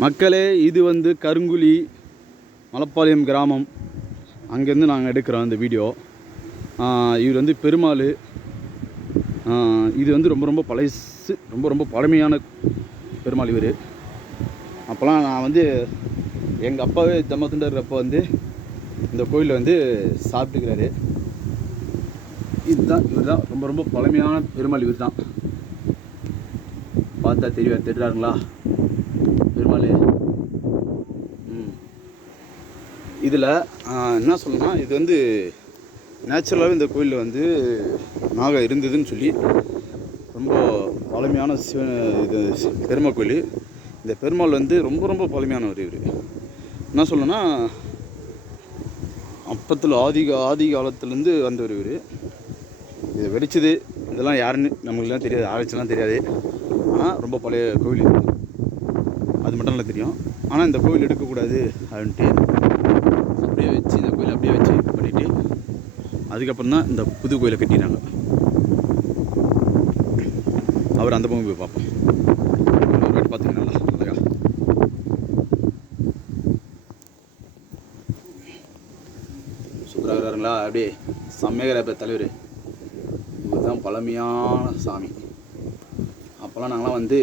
மக்களே இது வந்து கருங்குழி மலப்பாளையம் கிராமம். அங்கேருந்து நாங்கள் எடுக்கிறோம் இந்த வீடியோ. இவர் வந்து பெருமாள். இது வந்து ரொம்ப ரொம்ப பழசு ரொம்ப ரொம்ப பழமையான பெருமாள் இவர். அப்போல்லாம் நான் வந்து எங்கள் அப்பாவே தம்மத்துண்டர்றப்போ வந்து இந்த கோயிலில் வந்து சாப்பிட்டுக்கிறாரு. இதுதான் இவர் தான் ரொம்ப ரொம்ப பழமையான பெருமாள் இவர் தான் பார்த்தா தெரியும் தெரியாருங்களா பெருமாள். ம். இதில் என்ன சொல்லணும்னா இது வந்து நேச்சுரலாகவே இந்த கோயிலில் வந்து நாகம் இருந்ததுன்னு சொல்லி ரொம்ப பழமையான சிவ இது பெருமாள் கோயில். இந்த பெருமாள் வந்து ரொம்ப ரொம்ப பழமையானவர் இவர். என்ன சொல்லணும்னா அப்பத்தில் ஆதி ஆதி காலத்துலேருந்து வந்தவர் இவர். இதை வெடிச்சது இதெல்லாம் யாருன்னு நம்மளுக்குலாம் தெரியாது ஆராய்ச்சிலாம் தெரியாது. ஆனால் ரொம்ப பழைய கோவில் இது. அது மட்டும் நல்லா தெரியும். ஆனால் இந்த கோவில் எடுக்கக்கூடாது அப்படின்ட்டு அப்படியே வச்சு இந்த கோயில் அப்படியே வச்சு பண்ணிட்டு அதுக்கப்புறம் தான் இந்த புது கோயிலை கட்டினாங்க அவர் அந்த பக்கம் போய் பார்ப்போம். ஒரு வாட்டி நல்லா அழகா. சூப்பராக அப்படியே செம்மையாக தலைவர். இவர் தான் பழமையான சாமி. அப்போல்லாம் நாங்களாம் வந்து